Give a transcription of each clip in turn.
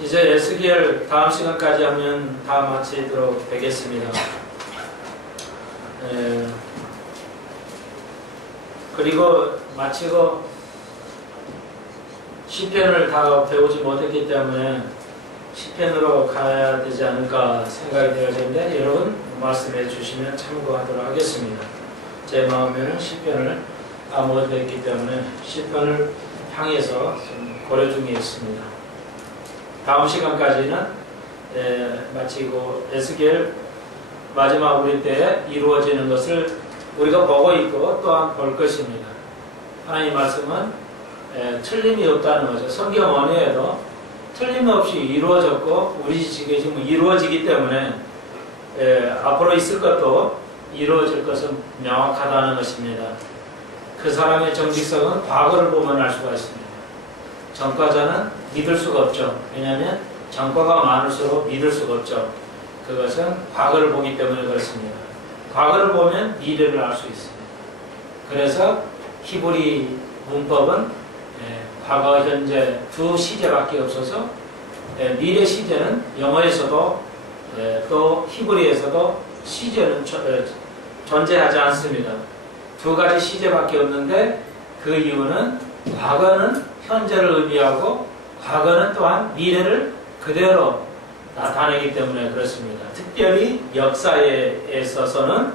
이제 에스겔 다음 시간까지 하면 다 마치도록 되겠습니다. 그리고 마치고 시편을 다 배우지 못했기 때문에 시편으로 가야 되지 않을까 생각이 되어지는데 여러분 말씀해 주시면 참고하도록 하겠습니다. 제 마음에는 시편을 다 못했기 때문에 시편을 향해서 좀 고려 중에 있습니다. 다음 시간까지는 마치고 에스겔 마지막 우리 때에 이루어지는 것을 우리가 보고 있고 또한 볼 것입니다. 하나님 말씀은 틀림이 없다는 거죠. 성경 언어에도 틀림없이 이루어졌고 우리 지금 이루어지기 때문에 앞으로 있을 것도 이루어질 것은 명확하다는 것입니다. 그 사람의 정직성은 과거를 보면 알 수가 있습니다. 전과자는 믿을 수가 없죠. 왜냐하면 전과가 많을수록 믿을 수가 없죠. 그것은 과거를 보기 때문에 그렇습니다. 과거를 보면 미래를 알 수 있습니다. 그래서 히브리 문법은 과거, 현재 두 시제밖에 없어서 미래 시제는 영어에서도 또 히브리에서도 시제는 존재하지 않습니다. 두 가지 시제밖에 없는데 그 이유는 과거는 현재를 의미하고 과거는 또한 미래를 그대로 나타내기 때문에 그렇습니다. 특별히 역사에 있어서는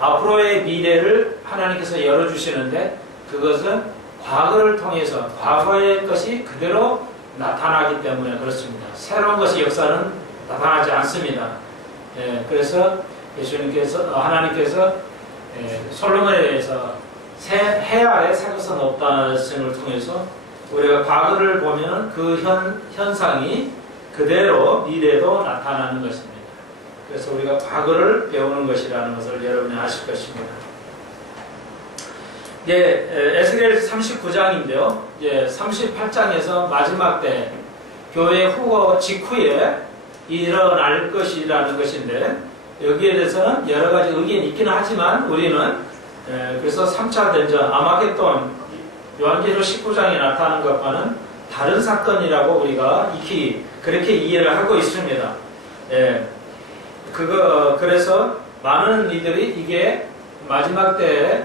앞으로의 미래를 하나님께서 열어주시는데 그것은 과거를 통해서 과거의 것이 그대로 나타나기 때문에 그렇습니다. 새로운 것이 역사는 나타나지 않습니다. 그래서 하나님께서 솔로몬에 대해서 해 아래 새 것은 없다는 것을 통해서 우리가 과거를 보면 그 현상이 그대로 미래도 나타나는 것입니다. 그래서 우리가 과거를 배우는 것이라는 것을 여러분이 아실 것입니다. 에스겔 39장인데요. 38장에서 마지막 때 교회 후거 직후에 일어날 것이라는 것인데 여기에 대해서는 여러 가지 의견이 있기는 하지만 우리는 그래서 3차 대전 아마겟돈 요한계시록 19장에 나타나는 것과는 다른 사건이라고 우리가 익히 그렇게 이해를 하고 있습니다. 그래서 많은 이들이 이게 마지막 때에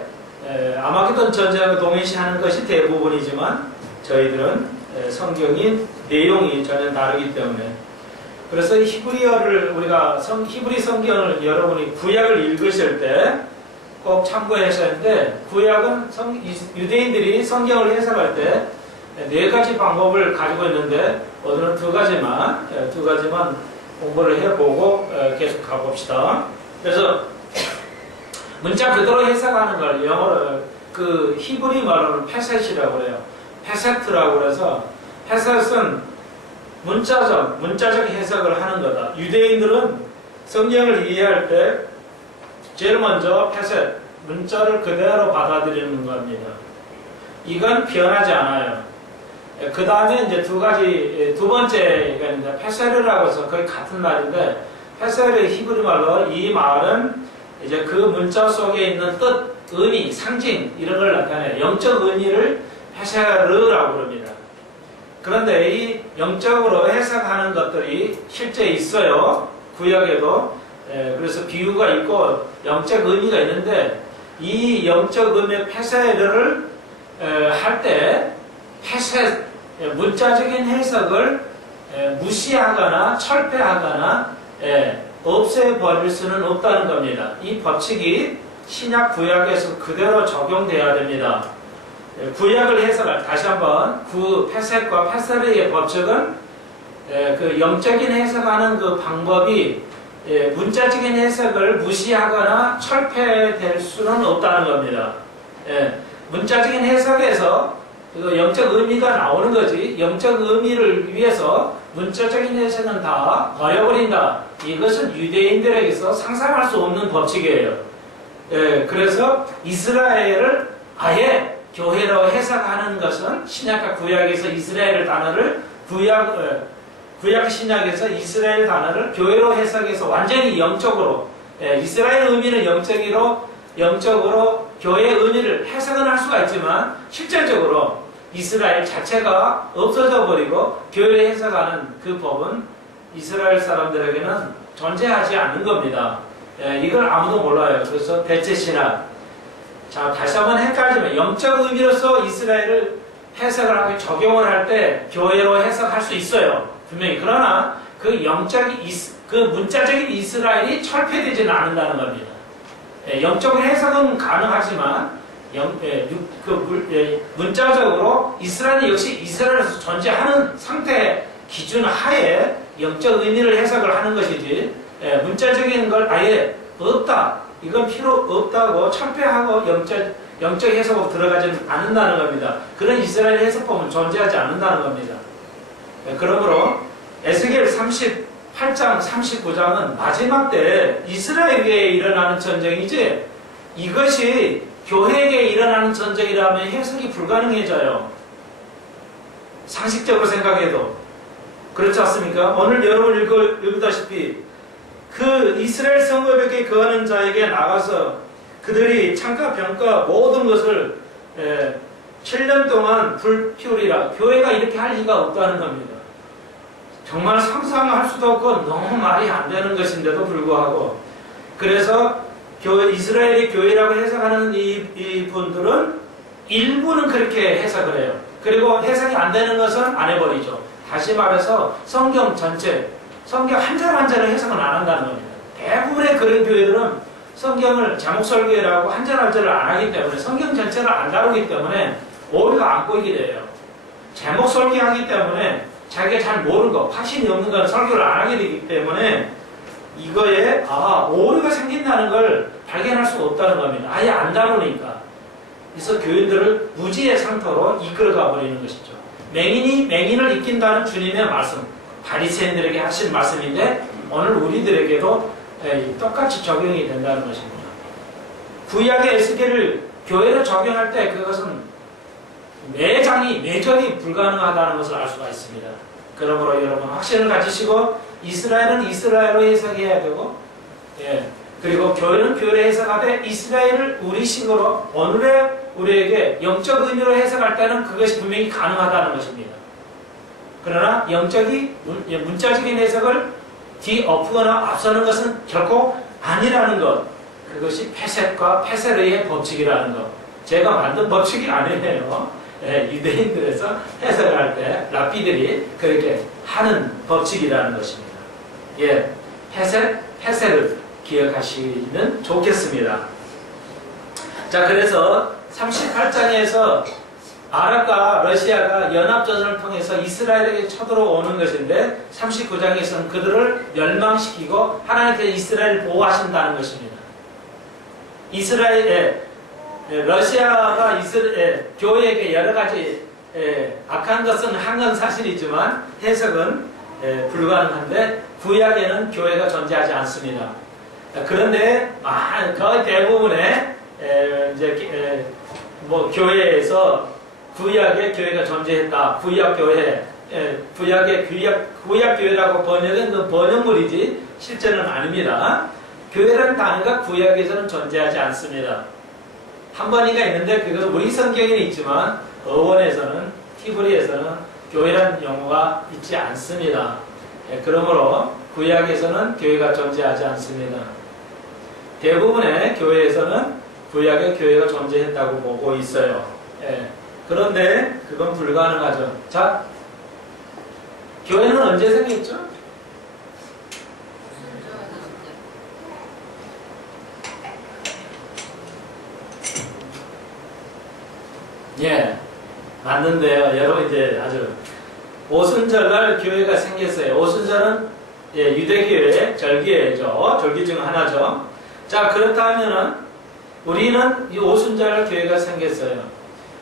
아마겟돈 전쟁을 동일시하는 것이 대부분이지만 저희들은 성경이 내용이 전혀 다르기 때문에 그래서 히브리어를 우리가 히브리 성경을 여러분이 구약을 읽으실 때 꼭 참고하셔야 하는데 구약은 유대인들이 성경을 해석할 때 네 가지 방법을 가지고 있는데 오늘은 두 가지만 공부를 해보고 계속 가봅시다. 그래서 문자 그대로 해석하는 걸 영어로 그 히브리 말로는 페셋이라고 그래요. 페세트라고 그래서 페셋은 문자적 해석을 하는 거다. 유대인들은 성경을 이해할 때 제일 먼저 페셋 문자를 그대로 받아들이는 겁니다. 이건 변하지 않아요. 그 다음에 이제 두 번째가 이제 페세르라고 해서 거의 같은 말인데 페세르 히브리 말로 이 말은 이제 그 문자 속에 있는 뜻, 의미, 상징 이런 걸 나타내요. 영적 의미를 페세르라고 부릅니다. 그런데 이 영적으로 해석하는 것들이 실제 있어요. 구약에도. 그래서 비유가 있고 영적 의미가 있는데 이 영적 의미의 페세르를 할 때 페세 문자적인 해석을 무시하거나 철폐하거나 없애버릴 수는 없다는 겁니다. 이 법칙이 신약 구약에서 그대로 적용돼야 됩니다. 구약을 해석할 다시 한번 페셋과 페세르의 법칙은 그 영적인 해석하는 그 방법이 문자적인 해석을 무시하거나 철폐될 수는 없다는 겁니다. 문자적인 해석에서 영적 의미가 나오는 거지 영적 의미를 위해서 문자적인 해석은 다 버려버린다. 이것은 유대인들에게서 상상할 수 없는 법칙이에요. 그래서 이스라엘을 아예 교회로 해석하는 것은 신약과 구약에서 이스라엘 단어를 구약 신약에서 이스라엘 단어를 교회로 해석해서 완전히 영적으로 이스라엘 의미는 영적으로 교회의 의미를 해석은 할 수가 있지만 실질적으로 이스라엘 자체가 없어져 버리고 교회를 해석하는 그 법은 이스라엘 사람들에게는 존재하지 않는 겁니다. 이걸 아무도 몰라요. 그래서 대체 신학. 자, 다시 한번 헷갈리면 영적 의미로서 이스라엘을 해석을 하고 적용을 할 때 교회로 해석할 수 있어요. 분명히. 그러나 그 문자적인 이스라엘이 철폐되지는 않는다는 겁니다. 영적인 해석은 가능하지만 문자적으로 이스라엘이 역시 이스라엘에서 존재하는 상태 기준 하에 영적 의미를 해석을 하는 것이지 문자적인 걸 아예 없다. 이건 필요 없다고 철폐하고 영적 해석으로 들어가지 않는다는 겁니다. 그런 이스라엘 해석법은 존재하지 않는다는 겁니다. 그러므로 에스겔 38장, 39장은 마지막 때 이스라엘에게 일어나는 전쟁이지 이것이 교회에게 일어나는 전쟁이라면 해석이 불가능해져요. 상식적으로 생각해도. 그렇지 않습니까? 오늘 여러분 읽다시피 그 이스라엘 성읍에 거하는 자에게 나가서 그들이 창가 병가 모든 것을 7년 동안 불 피우리라. 교회가 이렇게 할 리가 없다는 겁니다. 정말 상상할 수도 없고 너무 말이 안 되는 것인데도 불구하고 그래서 이스라엘의 교회라고 해석하는 이 분들은 일부는 그렇게 해석을 해요. 그리고 해석이 안 되는 것은 안 해버리죠. 다시 말해서 성경 전체, 성경 한 절 한 절을 해석은 안 한다는 겁니다. 대부분의 그런 교회들은 성경을 제목 설교라고 한 절 한 절을 안 하기 때문에 성경 전체를 안 다루기 때문에 오류가 안 꼬이게 돼요. 제목 설교하기 때문에 자기가 잘 모르는 거, 확신이 없는 건 설교를 안 하게 되기 때문에 이거에 오류가 생긴다는 걸 발견할 수가 없다는 겁니다. 아예 안 다루니까. 그래서 교인들을 무지의 상태로 이끌어가 버리는 것이죠. 맹인이 맹인을 이끈다는 주님의 말씀, 바리새인들에게 하신 말씀인데 오늘 우리들에게도 똑같이 적용이 된다는 것입니다. 구약의 에스겔을 교회로 적용할 때 그것은 매적이 불가능하다는 것을 알 수가 있습니다. 그러므로 여러분 확신을 가지시고 이스라엘은 이스라엘로 해석해야 되고 그리고 교회는 교회로 해석하되 이스라엘을 우리식으로 오늘의 우리에게 영적 의미로 해석할 때는 그것이 분명히 가능하다는 것입니다. 그러나 문자적인 해석을 뒤엎거나 앞서는 것은 결코 아니라는 것. 그것이 페셋과 페세르의 법칙이라는 것. 제가 만든 법칙이 아니에요. 유대인들에서 해석을 할 때 랍비들이 그렇게 하는 법칙이라는 것입니다. 페셋, 페세르 기억하시면 좋겠습니다. 자, 그래서 38장에서 아랍과 러시아가 연합전선을 통해서 이스라엘에게 쳐들어오는 것인데 39장에서는 그들을 멸망시키고 하나님께서 이스라엘을 보호하신다는 것입니다. 러시아가 교회에게 여러 가지 악한 것은 한 건 사실이지만 해석은 불가능한데 구약에는 교회가 존재하지 않습니다. 그런데 거의 대부분의 교회에서 구약의 교회가 존재했다. 구약 교회라고 번역은 그 번역물이지 실제는 아닙니다. 교회라는 단어가 구약에서는 존재하지 않습니다. 한 번이가 있는데 그것은 우리 성경에는 있지만 어원에서는 히브리에서는 교회라는 용어가 있지 않습니다. 그러므로 구약에서는 교회가 존재하지 않습니다. 대부분의 교회에서는 구약의 교회가 존재했다고 보고 있어요. 그런데 그건 불가능하죠. 자, 교회는 언제 생겼죠? 맞는데요. 여러분 이제 아주 오순절날 교회가 생겼어요. 오순절은 유대교회의 절기죠. 절기 중 하나죠. 자, 그렇다면은 우리는 이 오순절 교회가 생겼어요.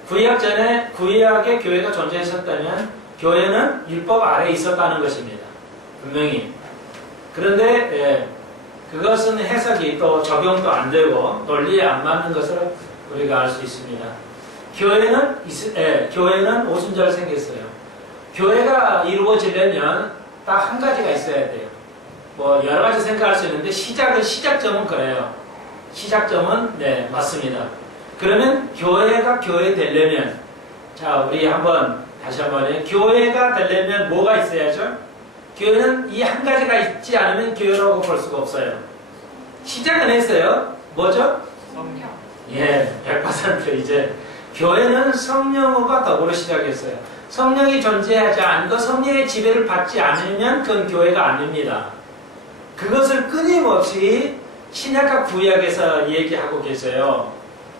구약 전에 구약의 교회가 존재했었다면 교회는 율법 아래에 있었다는 것입니다. 분명히. 그런데 그것은 해석이 또 적용도 안 되고 논리에 안 맞는 것을 우리가 알 수 있습니다. 교회는 오순절 생겼어요. 교회가 이루어지려면 딱 한 가지가 있어야 돼요. 여러 가지 생각할 수 있는데 시작점은 그래요. 시작점은 맞습니다. 그러면 교회가 교회 되려면 자, 우리 한번 다시 한번 교회가 되려면 뭐가 있어야죠? 교회는 이 한 가지가 있지 않으면 교회라고 볼 수가 없어요. 시작은 했어요. 뭐죠? 성령. 예, 100% 이제 교회는 성령과 더불어 시작했어요. 성령이 존재하지 않고 성령의 지배를 받지 않으면 그건 교회가 아닙니다. 그것을 끊임없이 신약과 구약에서 얘기하고 계세요.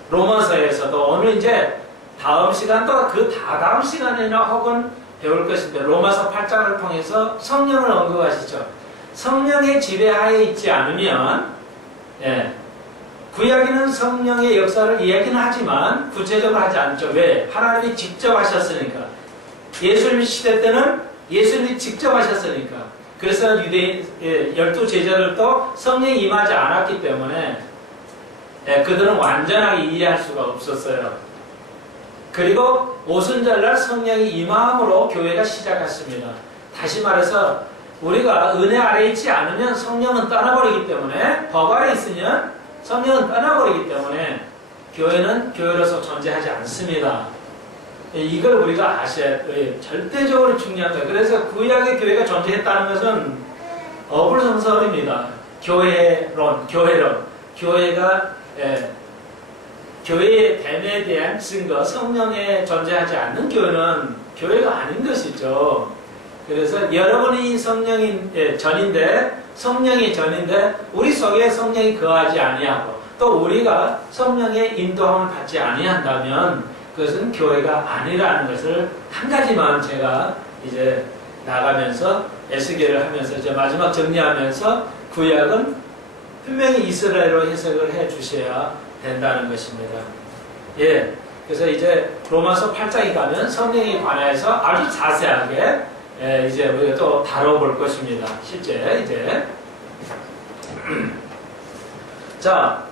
로마서에서도 오늘 이제 다음 시간 또 그 다다음 시간이나 혹은 배울 것인데 로마서 8장을 통해서 성령을 언급하시죠. 성령의 지배하에 있지 않으면 구약에는 성령의 역사를 이야기는 하지만 구체적으로 하지 않죠. 왜? 하나님이 직접 하셨으니까. 예수님 시대 때는 예수님이 직접 하셨으니까. 그래서 유대인 12제자들도 성령이 임하지 않았기 때문에 그들은 완전하게 이해할 수가 없었어요. 그리고 오순절날 성령이 임함으로 교회가 시작했습니다. 다시 말해서 우리가 은혜 아래에 있지 않으면 성령은 떠나버리기 때문에 법 아래 있으면 성령은 떠나버리기 때문에 교회는 교회로서 존재하지 않습니다. 이걸 우리가 아셔야 돼요. 절대적으로 중요한 거예요. 그래서 구약의 교회가 존재했다는 것은 어불성설입니다. 교회론. 교회가 교회의 됨에 대한 증거, 성령에 존재하지 않는 교회는 교회가 아닌 것이죠. 그래서 여러분이 성령인 전인데 성령이 전인데 우리 속에 성령이 거하지 아니하고 또 우리가 성령의 인도함을 받지 아니한다면 그것은 교회가 아니라는 것을 한 가지만 제가 이제 나가면서 에스겔을 하면서 이제 마지막 정리하면서 구약은 분명히 이스라엘로 해석을 해 주셔야 된다는 것입니다. 예. 그래서 이제 로마서 8장에 가면 성령에 관해서 아주 자세하게 이제 우리가 또 다뤄볼 것입니다. 실제 이제 자,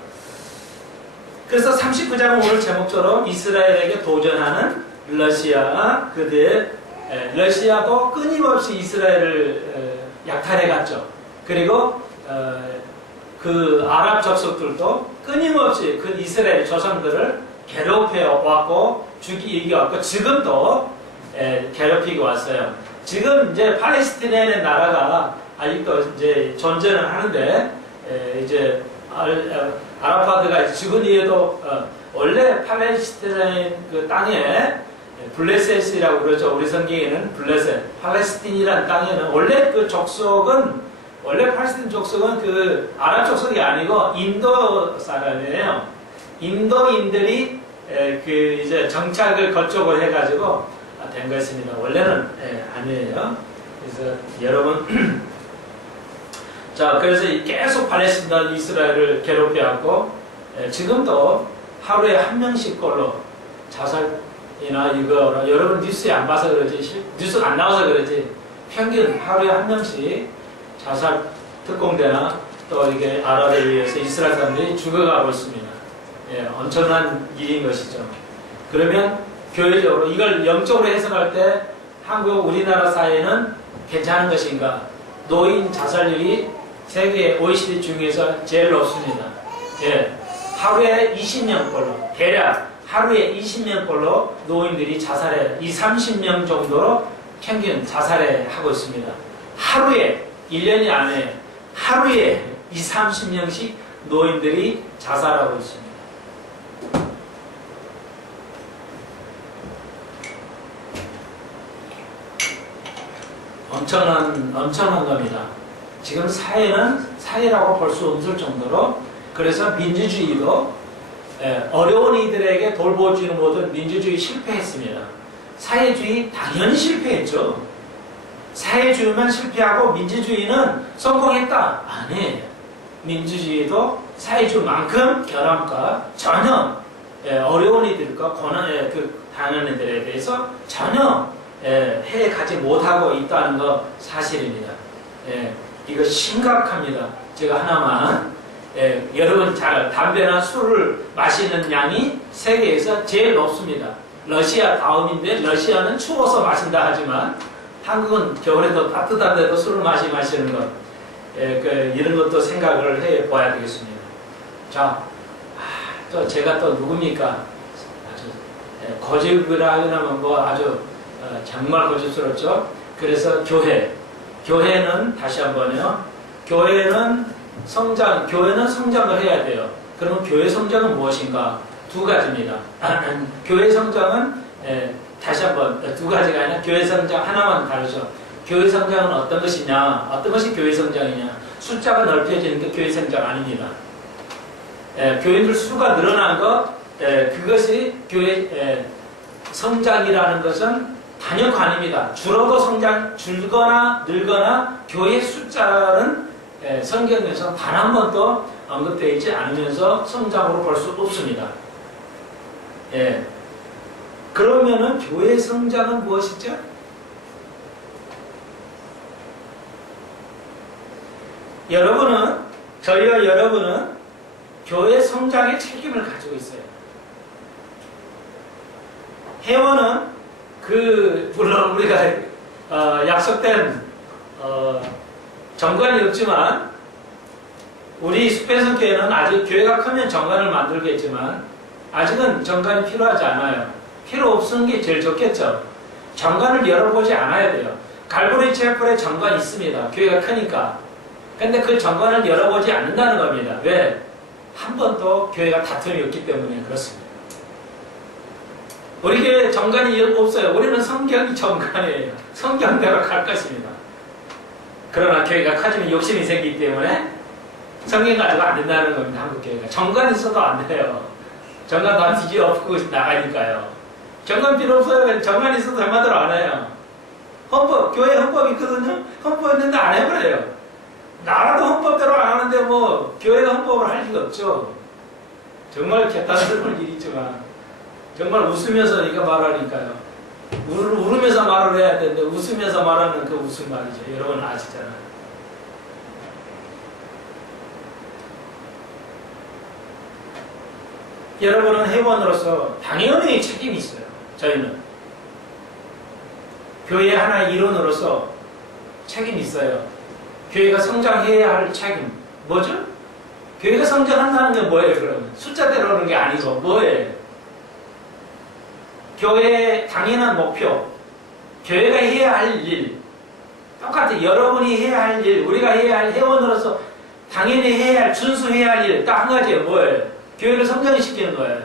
그래서 39장은 오늘 제목처럼 이스라엘에게 도전하는 러시아 그들의 러시아도 끊임없이 이스라엘을 약탈해 갔죠. 그리고 그 아랍 족속들도 끊임없이 그 이스라엘 조상들을 괴롭혀 왔고 죽이고 왔고 지금도 괴롭히고 왔어요. 지금 이제 팔레스티나의 나라가 아직도 이제 존재는 하는데 이제 아라파드가 죽은 이후에도 원래 팔레스티나의 그 땅에 블레셋이라고 그러죠. 우리 성경에는 블레셋, 팔레스틴이라는 땅에는 원래 그 족속은 원래 팔레스틴 족속은 그 아랍 족속이 아니고 인도 사람이에요. 인도인들이 그 이제 정착을 거쪽을 해가지고 된 것입니다. 원래는 아니에요. 그래서 여러분 자 그래서 계속 팔레스tina 이스라엘을 괴롭혀왔고 지금도 하루에 한 명씩꼴로 자살이나 이거 여러분 뉴스에 안 봐서 그러지 뉴스가 안 나와서 그러지 평균 하루에 한 명씩 자살 특공대나 또 이게 아랍에 의해서 이스라엘 사람들이 죽어가고 있습니다. 엄청난 일인 것이죠. 그러면 교회적으로 이걸 영적으로 해석할 때 한국 우리나라 사회는 괜찮은 것인가? 노인 자살률이 세계 OECD 중에서 제일 높습니다. 하루에 20명꼴로 대략 하루에 20명꼴로 노인들이 자살해 30명 정도로 평균 자살해 하고 있습니다. 하루에 1년이 안에 하루에 30명씩 노인들이 자살하고 있습니다. 엄청난 겁니다. 지금 사회라고 볼 수 없을 정도로 그래서 민주주의도 어려운 이들에게 돌보지는 못한 민주주의 실패했습니다. 사회주의 당연히 실패했죠. 사회주의만 실패하고 민주주의는 성공했다? 아니에요. 민주주의도 사회주의만큼 결함과 전혀 어려운 이들과 고난에 당하는 이들에 대해서 전혀 해가지 못하고 있다는 거 사실입니다. 이거 심각합니다. 제가 하나만 여러분 잘 담배나 술을 마시는 양이 세계에서 제일 높습니다. 러시아 다음인데 러시아는 추워서 마신다 하지만 한국은 겨울에도 따뜻한데도 술을 마시는 것 이런 것도 생각을 해봐야 되겠습니다. 자, 또 제가 또 누굽니까? 아주 고집이라 하면 뭐 아주 정말 고집스럽죠. 그래서 교회는 다시 한번요. 교회는 성장을 해야 돼요. 그러면 교회 성장은 무엇인가? 두 가지입니다. 교회 성장은 다시 한번 두 가지가 아니라 교회 성장 하나만 다르죠. 교회 성장은 어떤 것이냐? 어떤 것이 교회 성장이냐? 숫자가 넓혀지는 게 교회 성장 아닙니다. 교인들 수가 늘어난 것, 그것이 교회 성장이라는 것은 단연코 아닙니다. 줄거나 늘거나 교회 숫자는 성경에서 단 한 번도 언급되어 있지 않으면서 성장으로 볼 수 없습니다. 그러면은 교회 성장은 무엇이죠? 저희와 여러분은 교회 성장의 책임을 가지고 있어요. 회원은 물론 우리가 약속된 정관이 없지만 우리 숙배성교회는 아직 교회가 크면 정관을 만들겠지만 아직은 정관이 필요하지 않아요. 필요 없는 게 제일 좋겠죠. 정관을 열어보지 않아야 돼요. 갈보리 체플에 정관이 있습니다. 교회가 크니까. 근데 그 정관을 열어보지 않는다는 겁니다. 왜? 한 번도 교회가 다툼이 없기 때문에 그렇습니다. 우리 교회 정관이 없어요. 우리는 성경이 정관이에요. 성경대로 갈 것입니다. 그러나 교회가 커지면 욕심이 생기기 때문에 성경 가지고 안 된다는 겁니다. 한국 교회가. 정관 있어도 안 돼요. 정관 다 뒤집어엎고 나가니까요. 정관 필요 없어요. 정관 있어도 정관대로 안 해요. 교회 헌법이 있거든요. 헌법 있는데 안 해버려요. 나라도 헌법대로 안 하는데 뭐 교회가 헌법을 할 리가 없죠. 정말 개탄스러운 일이지만 정말 웃으면서 이거 말하니까요. 울으면서 말을 해야 되는데 웃으면서 말하는 그 무슨 말이죠. 여러분 아시잖아요. 여러분은 회원으로서 당연히 책임이 있어요. 저희는 교회 하나의 일원으로서 책임이 있어요. 교회가 성장해야 할 책임 뭐죠? 교회가 성장한다는 게 뭐예요? 그러면 숫자대로 오는 게 아니고 뭐예요? 교회의 당연한 목표, 교회가 해야 할 일 똑같아요. 여러분이 해야 할 일, 우리가 해야 할 회원으로서 당연히 해야 할, 준수해야 할 일 딱 한 가지예요. 뭐예요? 교회를 성장시키는 거예요.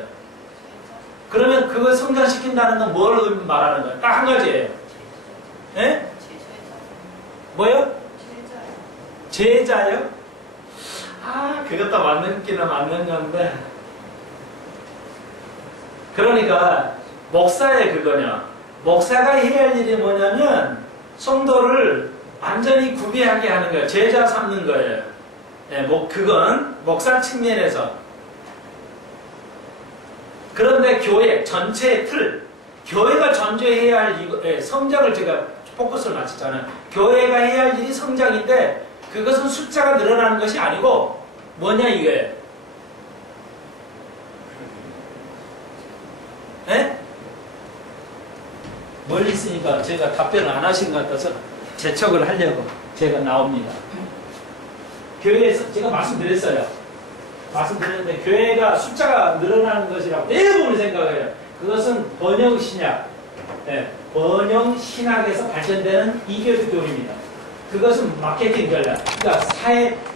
그러면 그걸 성장시킨다는 건 뭘 말하는 거예요? 딱 한 가지예요. 예? 뭐요? 제자요? 그것도 맞는기는 맞는 건데. 그러니까 목사의 그거냐. 목사가 해야 할 일이 뭐냐면 성도를 완전히 구비하게 하는 거예요. 제자 삼는 거예요. 그건 목사 측면에서. 그런데 교회 전체의 틀, 교회가 전제해야 할 성장을 제가 포커스를 맞췄잖아요. 교회가 해야 할 일이 성장인데 그것은 숫자가 늘어나는 것이 아니고 뭐냐 이거예요. 멀리 있으니까 제가 답변을 안 하신 것 같아서 재촉을 하려고 제가 나옵니다. 교회에서 제가 말씀드렸는데 교회가 숫자가 늘어나는 것이라고 대부분 생각해요. 그것은 번영신약, 번영신학에서 발전되는 이교적 교리입니다. 그것은 마케팅 전략, 그러니까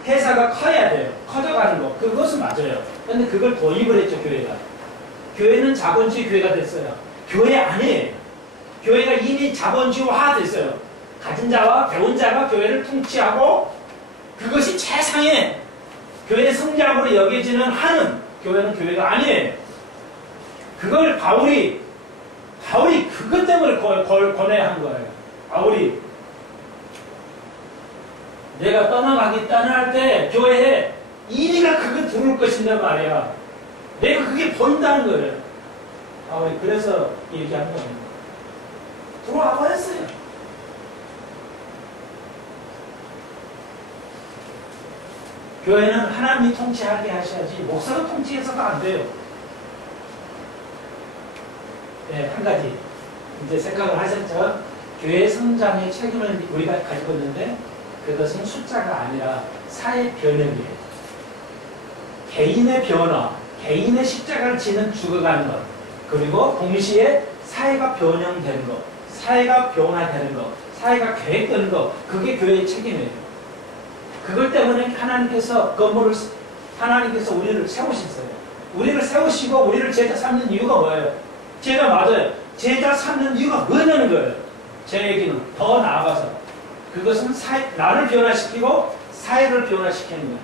회사가 커야 돼요. 커져가는 거, 그것은 맞아요. 그런데 그걸 도입을 했죠, 교회가. 교회는 자본주의 교회가 됐어요. 교회 아니에요. 교회가 이미 자본주의화 됐어요. 가진 자와 배운 자가 교회를 통치하고 그것이 최상의 교회 성장으로 여겨지는 한은 교회는 교회가 아니에요. 그걸 바울이 그것 때문에 권해야 한 거예요. 바울이 내가 떠날 때 교회에 이리가 그거 들어올 것인데 말이야. 내가 그게 보인다는 거예요. 바울이 그래서 얘기한 거예요. 들어와 버렸어요. 교회는 하나님이 통치하게 하셔야지 목사가 통치해서도 안 돼요. 한 가지 이제 생각을 하셨죠? 교회 성장의 책임을 우리가 가지고 있는데 그것은 숫자가 아니라 사회 변혁이에요. 개인의 변화, 개인의 십자가를 지는 죽어가는 것. 그리고 동시에 사회가 변형되는 것, 사회가 변화되는 것, 사회가 계획되는 것, 그게 교회의 책임이에요. 그것 때문에 하나님께서 우리를 세우셨어요. 우리를 세우시고 우리를 제자 삼는 이유가 뭐예요? 제가 맞아요. 제자 삼는 이유가 뭐냐는 거예요. 제 얘기는 더 나아가서 그것은 나를 변화시키고 사회를 변화시키는 거예요.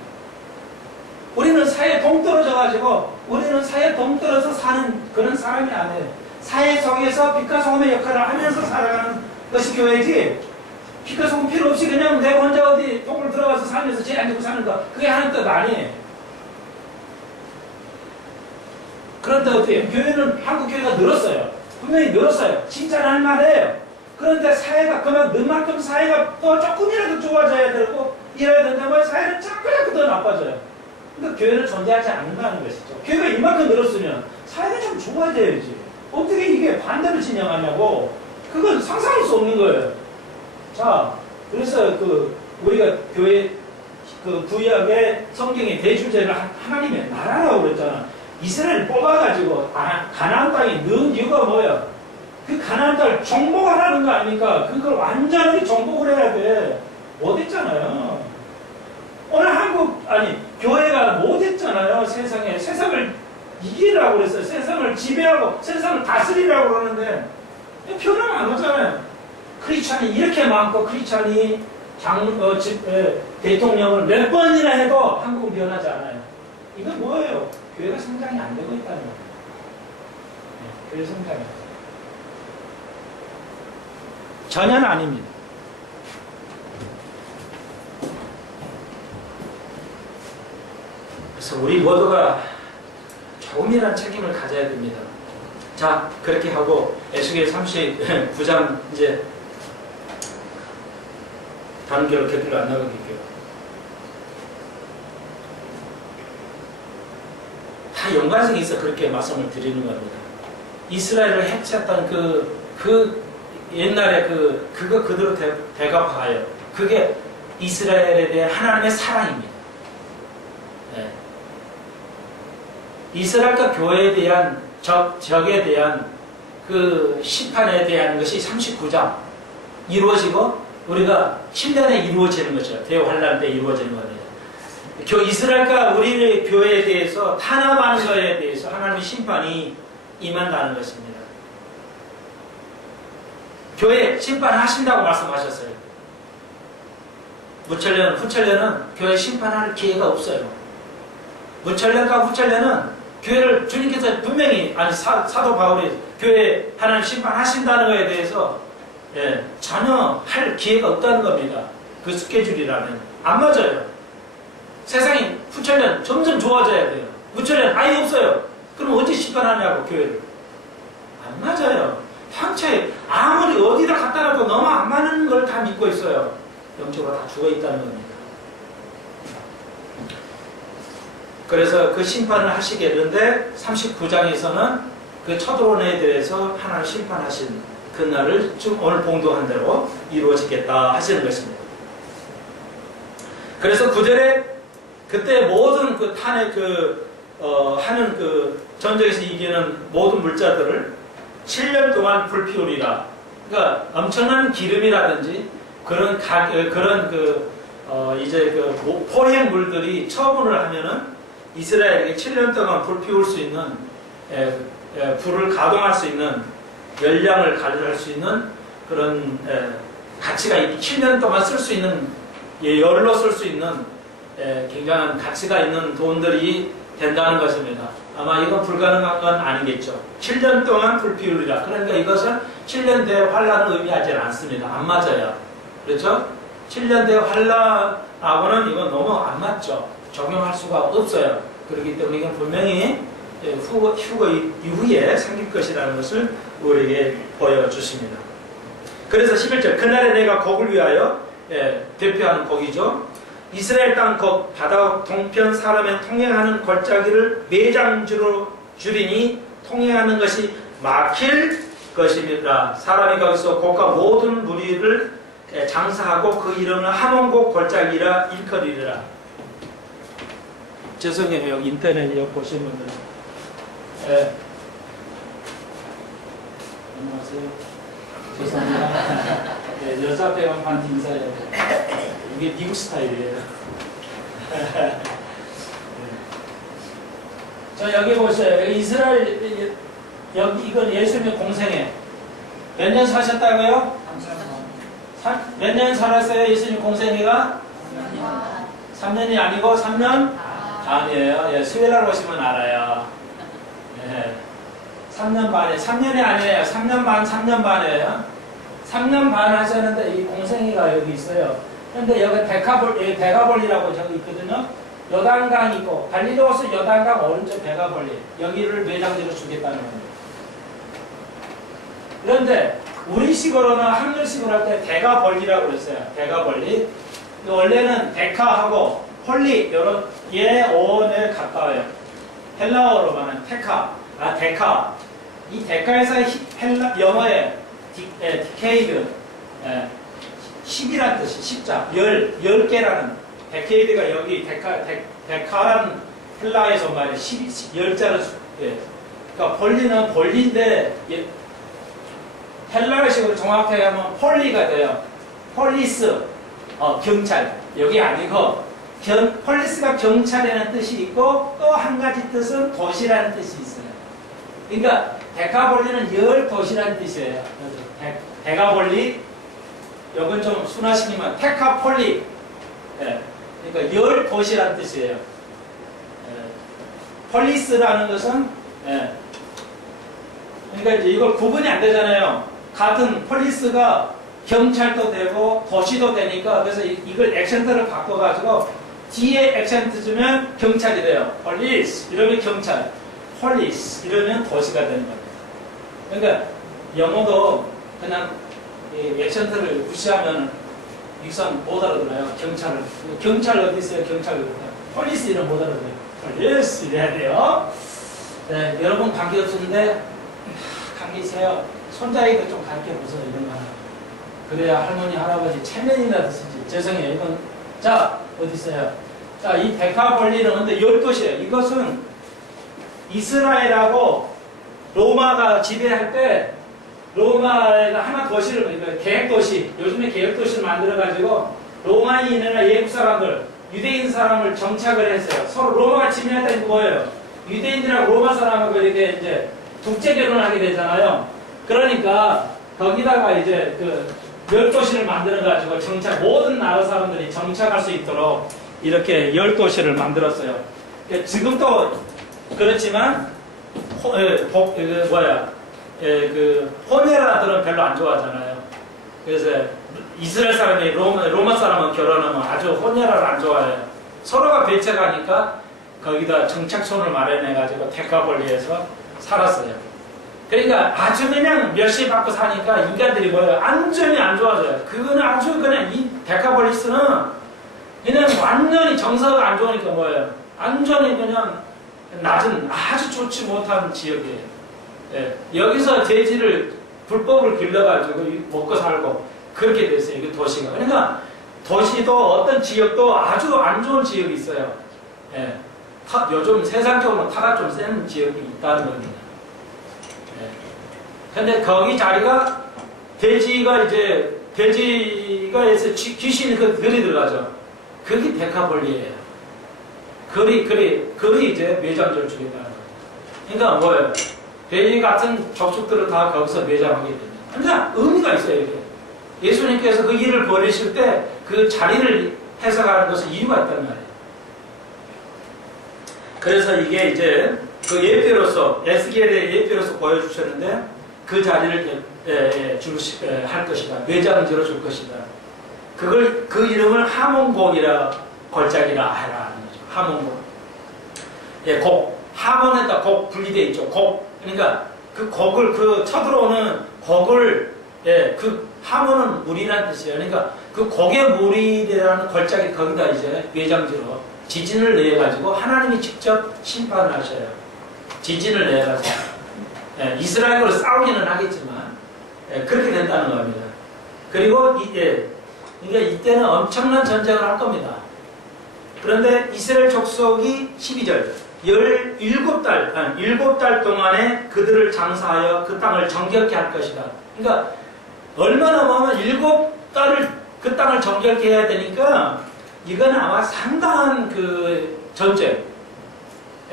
우리는 사회에 동떨어져가지고 우리는 사회에 동떨어져 사는 그런 사람이 아니에요. 사회 속에서 빛과 소금의 역할을 하면서 살아가는 것이 교회지, 빛과 소금 필요 없이 그냥 내 혼자 어디 동굴 들어가서 살면서 죄 안 지고 사는 거, 그게 하는 뜻 아니에요. 그런데 어떻게 교회는, 한국 교회가 늘었어요. 분명히 늘었어요. 칭찬할 만해요. 그런데 사회가 그만큼 사회가 또 조금이라도 좋아져야 되고 이래야 된다면 사회는 자꾸 더 나빠져요. 그러니까 교회는 존재하지 않는다는 것이죠. 교회가 이만큼 늘었으면 사회가 좀 좋아져야지. 어떻게 이게 반대로 진행하냐고. 그건 상상할 수 없는 거예요. 자, 그래서 우리가 교회 구약의 성경의 대주제를 하나님의 나라라고 그랬잖아. 이스라엘 뽑아가지고 가나안 땅에 넣은 이유가 뭐야? 그 가나안 땅을 정복하라는 거 아닙니까? 그걸 완전히 정복을 해야 돼. 못했잖아요. 오늘 교회가 못했잖아요. 세상을 이기라고 그랬어요. 세상을 지배하고 세상을 다스리라고 그러는데 표현 안 하잖아요. 크리스찬이 이렇게 많고 크리스찬이 대통령을 몇 번이나 해도 한국은 변하지 않아요. 이건 뭐예요? 교회가 성장이 안 되고 있다는 거예요. 교회 성장이 전혀는 아닙니다. 그래서 우리 모두가 조금이란 책임을 가져야 됩니다. 자, 그렇게 하고 에스겔 39장 이제 다른 길로 안 나가게요. 다 연관성이 있어 그렇게 말씀을 드리는 겁니다. 이스라엘을 해쳤던 그 옛날에 그거 그대로 되갚아요. 그게 이스라엘에 대한 하나님의 사랑입니다. 네. 이스라엘과 교회에 대한 적에 대한 그 심판에 대한 것이 39장 이루어지고 우리가 7년에 이루어지는 거죠. 대환란 때 이루어지는 겁니다. 이스라엘과 우리의 교회에 대해서 탄압하는 것에 대해서 하나님의 심판이 임한다는 것입니다. 교회 심판하신다고 말씀하셨어요. 무천년, 후천년은 교회 심판할 기회가 없어요. 무천년과 후천년은 교회를 주님께서 분명히 사도 바울이 교회 하나님 심판하신다는 것에 대해서 전혀 할 기회가 없다는 겁니다. 그 스케줄이라면 안 맞아요. 세상이 후천년 점점 좋아져야 돼요. 무천년 아예 없어요. 그럼 언제 심판하냐고 교회를. 안 맞아요. 당초에 아무리 어디다 갖다 놔도 너무 안 맞는 걸 다 믿고 있어요. 영적으로 다 죽어 있다는 겁니다. 그래서 그 심판을 하시게 되는데 39장에서는 그 쳐들어온 애들에서 하나님 심판하신 그날을 좀 오늘 봉독한 대로 이루어지겠다 하시는 것입니다. 그래서 9절에 그때 모든 그 탄핵 하는 전쟁에서 이기는 모든 물자들을 7년 동안 불피우리라. 그러니까 엄청난 기름이라든지 그런 포획물들이 처분을 하면은 이스라엘에게 7년 동안 불피울 수 있는 불을 가동할 수 있는 열량을 가져갈 수 있는 그런 가치가 7년 동안 쓸 수 있는 열로 쓸 수 있는 굉장한 가치가 있는 돈들이 된다는 것입니다. 아마 이건 불가능한 건 아니겠죠. 7년 동안 불피우리라. 그러니까 이것은 7년 뒤에 환란을 의미하지 않습니다. 안 맞아요. 그렇죠? 7년 뒤에 환란하고는 이건 너무 안 맞죠. 적용할 수가 없어요. 그렇기 때문에 이건 분명히 휴거 이후에 생길 것이라는 것을 우리에게 보여주십니다. 그래서 11절 그날에 내가 곡을 위하여 대표하는 곡이죠. 이스라엘 땅 곡 바다 동편 사람의 통행하는 골짜기를 매장주로 줄이니 통행하는 것이 막힐 것입니다. 사람이 거기서 곡과 모든 무리를 장사하고 그 이름은 하몬곡 골짜기라 일컬이리라. 죄송해요. 인터넷 보시는 분들. 안녕하세요. 죄송합니다. 네, 여자 배우한테 인사해야 돼요. 이게 미국 스타일이에요. 네. 자, 여기 보세요. 이스라엘, 여기 이건 예수님의 공생애. 몇 년 사셨다고요? 몇 년 살았어요? 예수님 공생애가? 3년이 아니고 3년? 아니에요. 예, 수요일날 오시면 알아요. 예. 3년 반에, 3년이 아니에요. 3년 반, 3년 반이에요. 3년 반 하셨는데 이 공생이가 여기 있어요. 근데 여기 베가볼리라고 저기 있거든요. 요단강 있고, 갈릴리호수 요단강 오른쪽 베가볼리. 여기를 매장지로 주겠다는 겁니다. 그런데 우리식으로는 한글식으로 할 때 베가볼리라고 그랬어요. 베가볼리. 원래는 데카하고 홀리, 이런 예, 오에 가까워요. 헬라어로 말하는 테카. 아, 데카. 이 데카에서 영어에 디케이드, 10이라는 뜻이 10자, 10개라는 데케이드가 여기 데카라는 헬라에서 말해 10자를 그러니까 볼리는 볼리인데 헬라식으로 정확하게 하면 폴리가 돼요. 폴리스, 경찰. 여기 아니고 폴리스가 경찰이라는 뜻이 있고 또 한 가지 뜻은 도시라는 뜻이 있어요. 그러니까 데카볼리는 10도시라는 뜻이에요. 데가볼리, 이건 좀 순화시키면 테카폴리, 그러니까 10도시라는 뜻이에요. 폴리스라는 것은, 그러니까 이제 이걸 구분이 안 되잖아요. 같은 폴리스가 경찰도 되고 도시도 되니까, 그래서 이걸 액센트를 바꿔가지고 뒤에 액센트 주면 경찰이 돼요. 폴리스 이러면 경찰, 폴리스 이러면 도시가 되는 겁니다. 그러니까 영어도 그냥 액센트를 무시하면 익산 못 알아들어요. 경찰 어디 있어요? 경찰 어디 있어요? 폴리스 이름 못 알아들어요. 폴리스 이래야 돼요. 네, 여러분 감기 없었는데 감기 있어요. 손자에게 좀 가르쳐 보세요. 이런 거 하나. 그래야 할머니 할아버지 체면이나 드시지. 죄송해요. 이건 자 어디 있어요? 자, 이 데카볼리는 근데 10도시예요. 이것은 이스라엘하고 로마가 지배할 때 로마가 하나 도시를, 그러니까 계획도시, 요즘에 계획도시를 만들어가지고 로마인이나 예국 사람들, 유대인 사람을 정착을 했어요. 서로 로마가 지배할 때 뭐예요? 유대인들하고 로마 사람하고 이렇게 이제 국제 결혼을 하게 되잖아요. 그러니까 거기다가 이제 그 10도시를 만들어가지고 모든 나라 사람들이 정착할 수 있도록 이렇게 10도시를 만들었어요. 그러니까 지금도 그렇지만, 호메라들은 별로 안 좋아하잖아요. 그래서 이스라엘 사람이 로마 사람은 결혼하면 아주 호메라를 안 좋아해요. 서로가 배척하니까 거기다 정착촌을 마련해가지고 데카볼리에서 살았어요. 그러니까 아주 그냥 멸시 받고 사니까 인간들이 뭐예요? 안전이 안 좋아져요. 그거는 아주 그냥 이 데카볼리스는 그냥 완전히 정서가 안 좋으니까 뭐예요? 안전이 그냥 낮은 아주 좋지 못한 지역이에요. 예, 여기서 돼지를 불법을 길러가지고 먹고 살고 그렇게 됐어요. 그 도시가. 그러니까 도시도 어떤 지역도 아주 안 좋은 지역이 있어요. 예, 요즘 세상적으로 타가 좀 센 지역이 있다는 겁니다. 예. 근데 거기 자리가 돼지가 해서 귀신이 들이 들어가죠. 그게 데카볼리예요. 그리 이제 매장지를 주겠다는 거예요. 그러니까 뭐예요? 돼지 같은 족속들을 다 거기서 매장하게 됩니다. 그러니까 의미가 있어요, 이게. 예수님께서 그 일을 벌이실 때 그 자리를 해석하는 것은 이유가 있단 말이에요. 그래서 이게 이제 그 예표로서, 에스겔의 예표로서 보여주셨는데 그 자리를 할 것이다. 매장지로 줄 것이다. 그 이름을 하몬곡이라, 걸작이라 해라. 하몬곡. 예, 곡. 하몬에다 곡 분리되어 있죠. 곡. 그러니까 그 곡을, 쳐들어오는 곡을, 하몬은 물이라는 뜻이에요. 그러니까 그 곡의 물이라는 걸작이 거기다 이제 매장지로 지진을 내가지고 하나님이 직접 심판을 하셔요. 지진을 내가지고. 이스라엘과 싸우기는 하겠지만, 그렇게 된다는 겁니다. 그리고 그러니까 이때는 엄청난 전쟁을 할 겁니다. 그런데 이스라엘 족속이 12절 일곱 달 동안에 그들을 장사하여 그 땅을 정결케 할 것이다. 그러니까 얼마나 보면 7달을 그 땅을 정결케 해야 되니까 이건 아마 상당한 그 전쟁,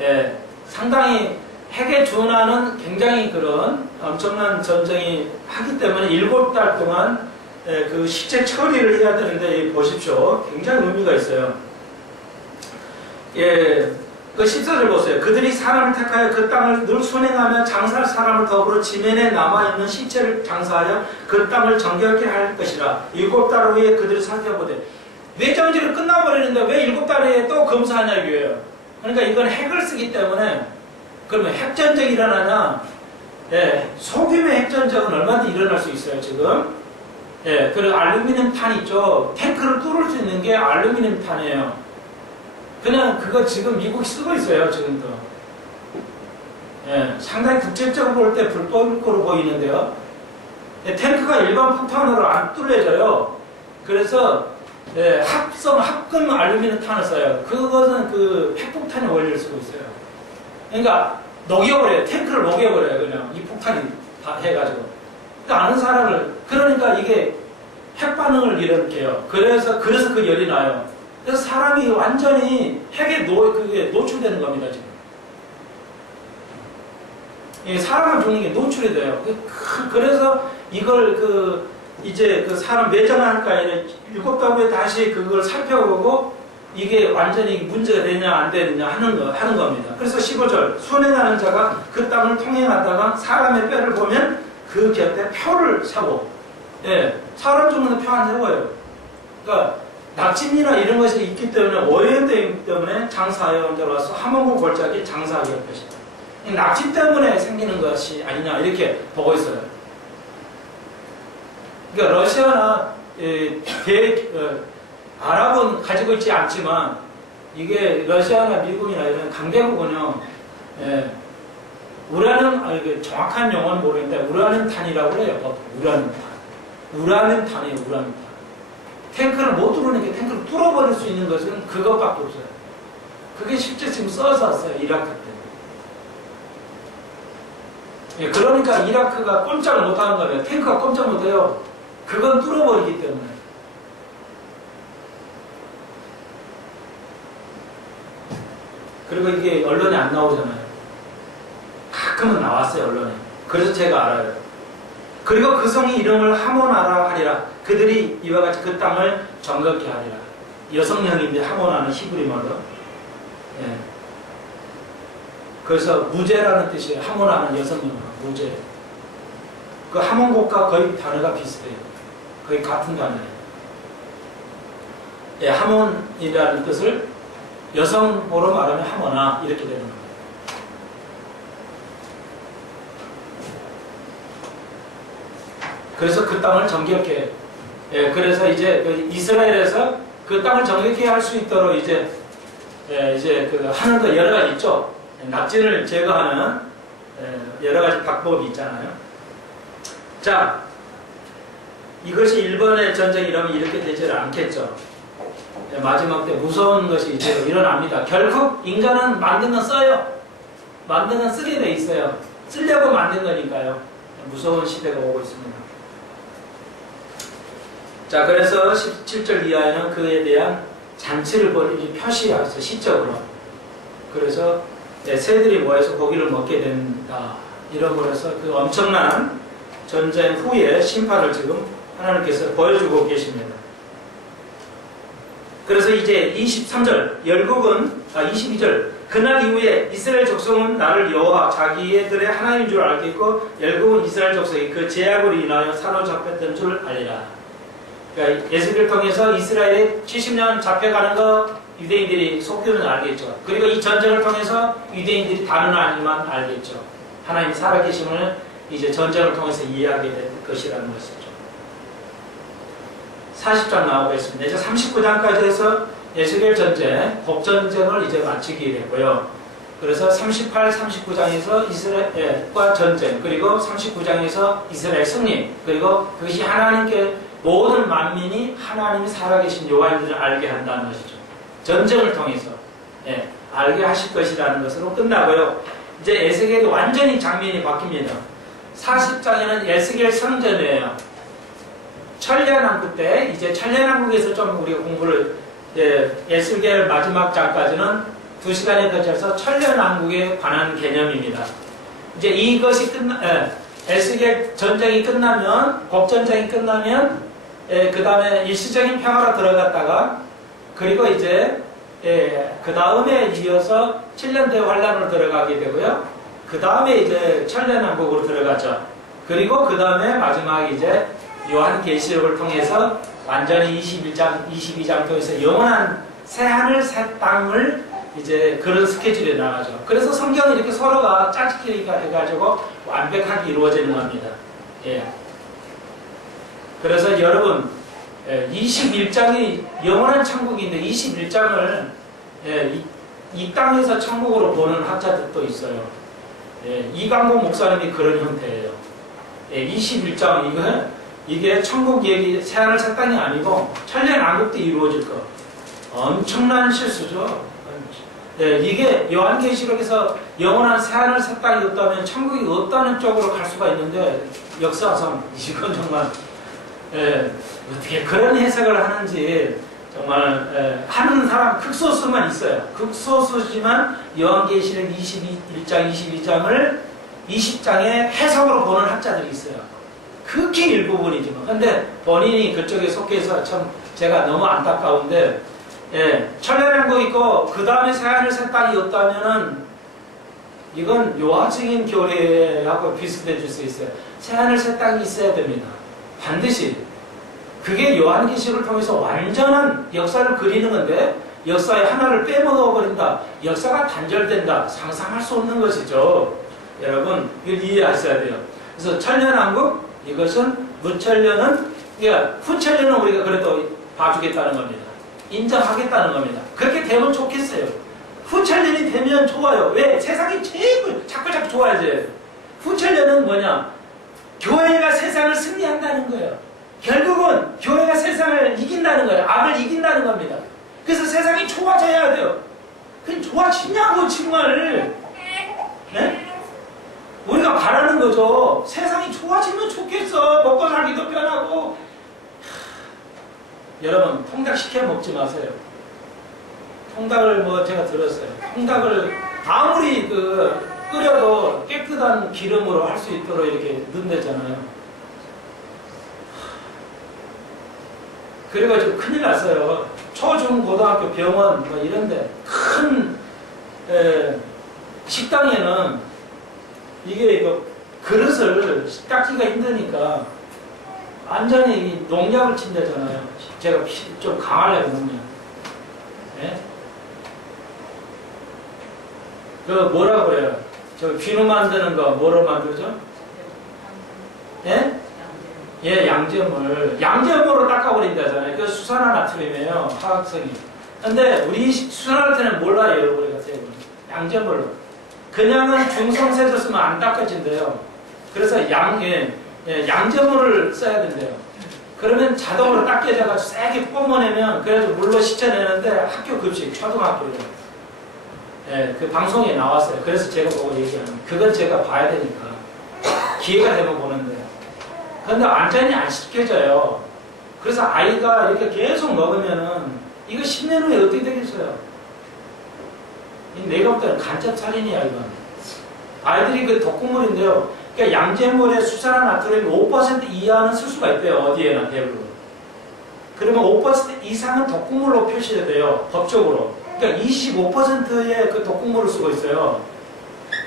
예, 상당히 핵에 준하는 굉장히 그런 엄청난 전쟁이 하기 때문에 7달 동안 그 시체 처리를 해야 되는데 보십시오. 굉장히 의미가 있어요. 예, 그 14절 보세요. 그들이 사람을 택하여 그 땅을 늘 순행하며 장사할 사람을 더불어 지면에 남아있는 시체를 장사하여 그 땅을 정결케 할 것이라. 7달 후에 그들이 살펴보되 외정지를 끝나버리는데 왜 7달 후에 또 검사하냐 이거예요. 그러니까 이건 핵을 쓰기 때문에 그러면 핵전쟁이 일어나냐? 예, 소규모의 핵전쟁은 얼마든지 일어날 수 있어요, 지금. 예, 그리고 알루미늄 탄 있죠? 탱크를 뚫을 수 있는 게 알루미늄 탄이에요. 그냥 그거 지금 미국이 쓰고 있어요, 지금도. 예, 상당히 국제적으로 볼 때 불법일 거로 보이는데요. 예, 탱크가 일반 폭탄으로 안 뚫려져요. 그래서 예, 합금 알루미늄 탄을 써요. 그것은 그 핵폭탄의 원리를 쓰고 있어요. 그러니까 녹여버려요. 탱크를 녹여버려요. 그냥 이 폭탄이 다 해가지고. 그러니까 아는 사람을 그러니까 이게 핵 반응을 일으켜요. 그래서 그 열이 나요. 그래서 사람이 완전히 핵에 그게 노출되는 겁니다, 지금. 예, 사람을 죽는 게 노출이 돼요. 그래서 이걸 이제 그 사람 매장할까, 7달 후에 다시 그걸 살펴보고 이게 완전히 문제가 되냐, 안 되느냐 하는 겁니다. 그래서 15절, 순행하는 자가 그 땅을 통행하다가 사람의 뼈를 보면 그 곁에 표를 세고, 예, 사람 죽는데 표 안 세워요. 그러니까 낙진이나 이런 것이 있기 때문에 오염되기 때문에 장사하여 들어와서 함원고 골짜기 장사하게 할 것이다. 낙진 때문에 생기는 것이 아니냐 이렇게 보고 있어요. 그러니까 러시아나 아랍은 가지고 있지 않지만 이게 러시아나 미국이나 이런 강대국은요. 예, 우라늄 정확한 용어는 모르겠는데 우라늄 탄이라고 그래요. 우라늄 탄이에요. 우라늄 탄. 탱크를 못 뚫으니까 탱크를 뚫어버릴 수 있는 것은 그것밖에 없어요. 그게 실제 지금 써서 왔어요. 이라크 때. 예, 그러니까 이라크가 꼼짝을 못하는 거예요. 탱크가 꼼짝 못해요. 그건 뚫어버리기 때문에. 그리고 이게 언론에 안 나오잖아요. 가끔은 나왔어요, 언론에. 그래서 제가 알아요. 그리고 그 성이 이름을 하모나라 하리라. 그들이 이와 같이 그 땅을 정결케 하리라. 여성형인데 하모나는 히브리말로. 예. 그래서 무제라는 뜻이에요. 하모나는 여성형, 무제. 그 하몬곡과 거의 단어가 비슷해요. 거의 같은 단어예요. 예, 하몬이라는 뜻을 여성으로 말하면 하모나 이렇게 되는 거예요. 그래서 그 땅을 정결케, 예, 그래서 이제 그 이스라엘에서 그 땅을 정결케 할 수 있도록 이제 하는 거 여러 가지 있죠. 낙진을 제거하는 여러 가지 방법이 있잖아요. 자, 이것이 일본의 전쟁이라면 이렇게 되지 않겠죠. 마지막 때 무서운 것이 이제 일어납니다. 결국 인간은 만든 건 써요. 만든 건 쓰게 돼 있어요. 쓰려고 만든 거니까요. 무서운 시대가 오고 있습니다. 자, 그래서 17절 이하에는 그에 대한 잔치를 벌이지 표시하죠. 시적으로. 그래서 새들이 모여서 고기를 먹게 된다. 이런 거라서 그 엄청난 전쟁 후에 심판을 지금 하나님께서 보여주고 계십니다. 그래서 이제 23절, 22절, 그날 이후에 이스라엘 족속은 나를 여호와 자기들의 하나님인 줄 알겠고 열국은 이스라엘 족속이 그 제약으로 인하여 사로잡혔던 줄 알리라. 그러니까 예수를 통해서 이스라엘이 70년 잡혀가는 거 유대인들이 속교는 알겠죠. 그리고 이 전쟁을 통해서 유대인들이 다른 하나님만 알겠죠. 하나님 살아계심을 이제 전쟁을 통해서 이해하게 될 것이라는 것이죠. 40장 나오겠습니다. 이제 39장까지 해서 에스겔 전쟁, 법전쟁을 이제 마치게 되고요. 그래서 38, 39장에서 이스라엘과 전쟁, 그리고 39장에서 이스라엘 승리, 그리고 그것이 하나님께 모든 만민이 하나님이 살아계신 여호와인 줄을 알게 한다는 것이죠. 전쟁을 통해서. 예. 알게 하실 것이라는 것으로 끝나고요. 이제 에스겔이 완전히 장면이 바뀝니다. 40장에는 에스겔 성전이에요. 천년왕국 때, 이제 천년왕국에서 좀 우리가 공부를, 에스겔 마지막 장까지는 2시간에 걸쳐서 천년왕국에 관한 개념입니다. 이제 이것이 에스겔 전쟁이 끝나면, 곡전쟁이 끝나면, 그 다음에 일시적인 평화로 들어갔다가, 그리고 이제, 그 다음에 이어서 7년대 환란으로 들어가게 되고요. 그 다음에 이제 천년왕국으로 들어가죠. 그리고 그 다음에 마지막에 이제 요한계시록을 통해서 완전히 21장, 22장 통해서 영원한 새 하늘, 새 땅을 이제 그런 스케줄에 나가죠. 그래서 성경이 이렇게 서로가 짜집기가 해가지고 완벽하게 이루어지는 겁니다. 예. 그래서 여러분, 21장이 영원한 천국인데 21장을 이 땅에서 천국으로 보는 학자들도 있어요. 이광복 목사님이 그런 형태예요. 21장 이게 천국 얘기, 새하늘 새 땅이 아니고 천년왕국 때 이루어질 거. 엄청난 실수죠. 이게 요한계시록에서 영원한 새하늘 새 땅이 없다면 천국이 없다는 쪽으로 갈 수가 있는데 역사상 이건 정말 어떻게 그런 해석을 하는지 정말 하는 사람 극소수만 있어요. 극소수지만 요한계시록 21장, 22장을 20장의 해석으로 보는 학자들이 있어요. 극히 일부분이지만. 근데 본인이 그쪽에 속해서 참 제가 너무 안타까운데, 천년왕국 있고 그 다음에 새하늘 새 땅이 없다면은 이건 요한적인 교리하고 비슷해질 수 있어요. 새하늘 새 땅이 있어야 됩니다. 반드시. 그게 요한계시록을 통해서 완전한 역사를 그리는 건데 역사의 하나를 빼먹어 버린다. 역사가 단절된다. 상상할 수 없는 것이죠. 여러분 이걸 이해하셔야 돼요. 그래서 천년왕국 이것은 무천년은 그러니까 후천년은 우리가 그래도 봐주겠다는 겁니다. 인정하겠다는 겁니다. 그렇게 되면 좋겠어요. 후천년이 되면 좋아요. 왜? 세상이 제일 자꾸 좋아야지. 후천년은 뭐냐? 교회가 세상을 승리한다는 거예요. 결국은 교회가 세상을 이긴다는 거예요. 악을 이긴다는 겁니다. 그래서 세상이 좋아져야 돼요. 그럼 좋아지냐고 정말. 네? 우리가 바라는 거죠. 세상이 좋아지면 좋겠어. 먹고 살기도 편하고. 여러분 통닭 시켜 먹지 마세요. 통닭을 제가 들었어요. 통닭을 아무리 끓여도 깨끗한 기름으로 할 수 있도록 이렇게 넣는다잖아요. 그래가지고 큰일 났어요. 초중 고등학교 병원 이런데 큰 식당에는 이게 그릇을 닦기가 힘드니까 완전히 농약을 친다잖아요. 제가 좀 강하려고 농약. 예? 뭐라 그래요? 저 비누 만드는 거 뭐로 만들죠? 예? 예, 양재물. 양재물로 닦아버린다잖아요. 그 수산화나트륨이에요. 화학성이. 근데 우리 수산화나트륨은 몰라요, 여러분 같아요. 양재물로. 그냥은 중성세제 쓰면 안 닦아진대요. 그래서 양재물을 써야 된대요. 그러면 자동으로 닦여져가지고 세게 뿜어내면 그래서 물로 씻어내는데 학교 급식, 초등학교에. 예, 그 방송에 나왔어요. 그래서 제가 보고 얘기하는 거예요. 그건 제가 봐야 되니까. 기회가 되면 보는데. 근데 완전히 안 씻겨져요. 그래서 아이가 이렇게 계속 먹으면은 이거 10년 후에 어떻게 되겠어요? 내가 볼 때는 간접살인이야, 이건. 아이들이 그 독극물인데요. 그러니까 양재물에 수산화나트륨 5% 이하는 쓸 수가 있대요. 어디에나 대부분. 그러면 5% 이상은 독극물로 표시가 돼요. 법적으로. 그러니까 25%의 그 독극물을 쓰고 있어요.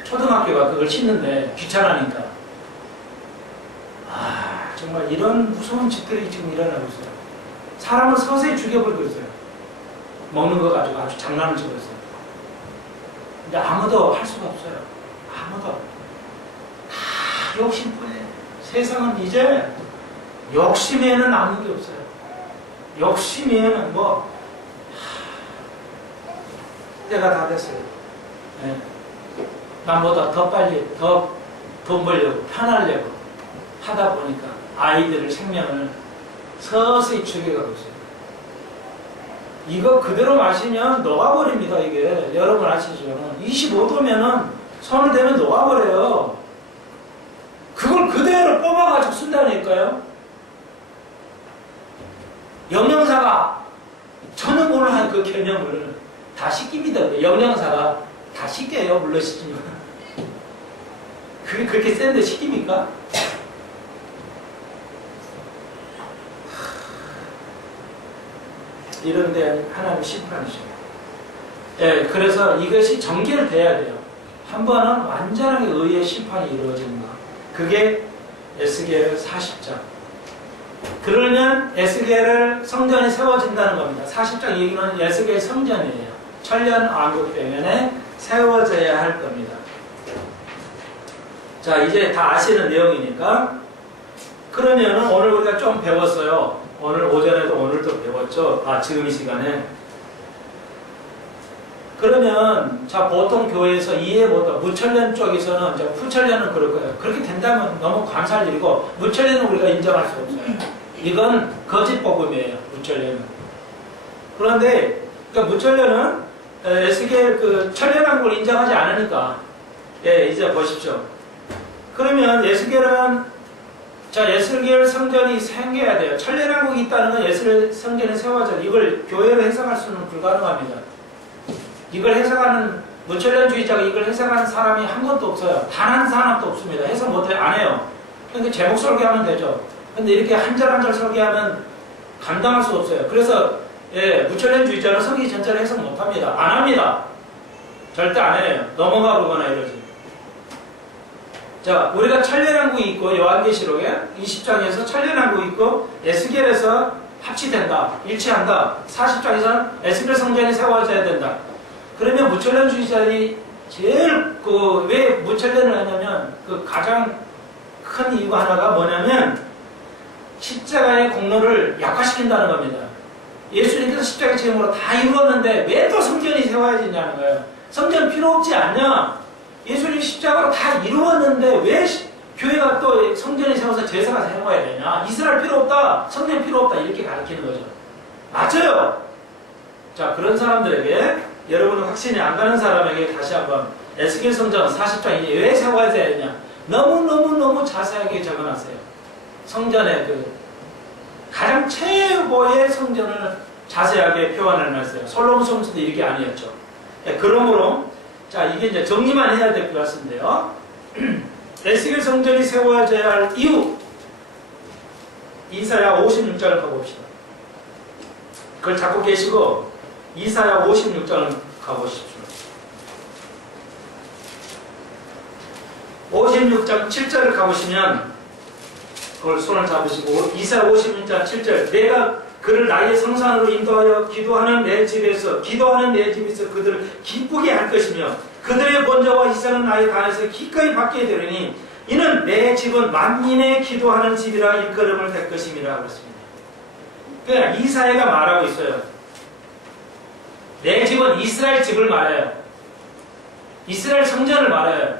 초등학교가 그걸 씻는데 귀찮으니까. 정말 이런 무서운 짓들이 지금 일어나고 있어요. 사람을 서서히 죽여버리고 있어요. 먹는 거 가지고 아주 장난을 치고 있어요. 근데 아무도 할 수가 없어요. 아무도. 다 욕심뿐이에요. 세상은 이제 욕심에는 아무 게 없어요. 욕심에는 때가 다 됐어요. 네. 남보다 더 빨리 더 돈 벌려고 편하려고 하다 보니까 아이들을 생명을 서서히 죽여가고 있어요. 이거 그대로 마시면 녹아버립니다. 이게 여러분 아시죠? 25도면은 손을 대면 녹아버려요. 그걸 그대로 뽑아가지고 쓴다니까요. 영양사가 전혀 모르는 그 개념을 다 씻깁니다. 영양사가 다 씻겨요. 물러시지만 그게 그렇게 센데 씻깁니까? 이런데 하나님 심판이죠. 예, 그래서 이것이 정결돼야 돼요. 한 번은 완전하게 의의 심판이 이루어지는 거. 그게 에스겔 40장. 그러면 에스겔을 성전이 세워진다는 겁니다. 40장 얘기는 에스겔 성전이에요. 천년 왕국 때문에 세워져야 할 겁니다. 자, 이제 다 아시는 내용이니까. 그러면 오늘 우리가 좀 배웠어요. 오늘 오전에도 오늘도 배웠죠. 지금 이 시간에. 그러면 자 보통 교회에서 이해 못하고 무천년 쪽에서는 이제 후천년은 그럴 거예요. 그렇게 된다면 너무 감사할 일이고 무천년은 우리가 인정할 수 없어요. 이건 거짓 복음이에요. 무천년은. 그런데 그러니까 무천년은 에스겔 그 천년왕국을 인정하지 않으니까 예 이제 보십시오. 그러면 에스겔은 자 에스겔 성전이 생겨야 돼요. 천년왕국이 있다는 건 에스겔 성전이 세워져. 이걸 교회로 해석할 수는 불가능합니다. 이걸 해석하는 무천년주의자가 이걸 해석하는 사람이 한 번도 없어요. 단 한 사람도 없습니다. 해석 못해 안 해요. 그러니까 제목 설계하면 되죠. 근데 이렇게 한 절 한 절 설계하면 감당할 수 없어요. 그래서 예, 무천년주의자는 성경 전체를 해석 못합니다. 안 합니다. 절대 안 해요. 넘어가 보거나 이러지. 자, 우리가 천년왕국이 있고 요한계시록에 20장에서 천년왕국이 있고 에스겔에서 합치된다. 일치한다. 40장에서는 에스겔 성전이 세워져야 된다. 그러면 무천년주의자들이 제일 왜 무천년을 하냐면 그 가장 큰 이유가 하나가 뭐냐면 십자가의 공로를 약화시킨다는 겁니다. 예수님께서 십자가 제물로 다 이루었는데 왜 또 성전이 세워야 되냐는 거예요. 성전 필요 없지 않냐? 예수님 십자가로 다 이루었는데 왜 교회가 또 성전이 세워서 제사가 세워야 되냐? 이스라엘 필요 없다. 성전 필요 없다. 이렇게 가르치는 거죠. 맞아요. 자, 그런 사람들에게 여러분은 확신이 안 가는 사람에게 다시 한번 에스겔 성전 40장이 왜 세워야 되냐? 너무 자세하게 적어놨어요. 성전의 그 가장 최고의 성전을 자세하게 표현해놨어요. 솔로몬 성전도 이렇게 아니었죠. 네, 그러므로 자 이게 이제 정리만 해야 될 것 같은데요. 에스겔 성전이 세워져야 할 이유 이사야 56장을 가봅시다. 그걸 잡고 계시고 이사야 56장을 가보십시오. 56장 7절을 가보시면 그걸 손을 잡으시고 이사야 56장 7절 내가 그를 나의 성산으로 인도하여 기도하는 내 집에서 그들을 기쁘게 할 것이며 그들의 번제와 희생은 나의 간에서 기꺼이 받게 되리니 이는 내 집은 만민의 기도하는 집이라 일컬음을 될 것임이라 그랬습니다. 그러니까 이사야가 말하고 있어요. 내 집은 이스라엘 집을 말해요. 이스라엘 성전을 말해요.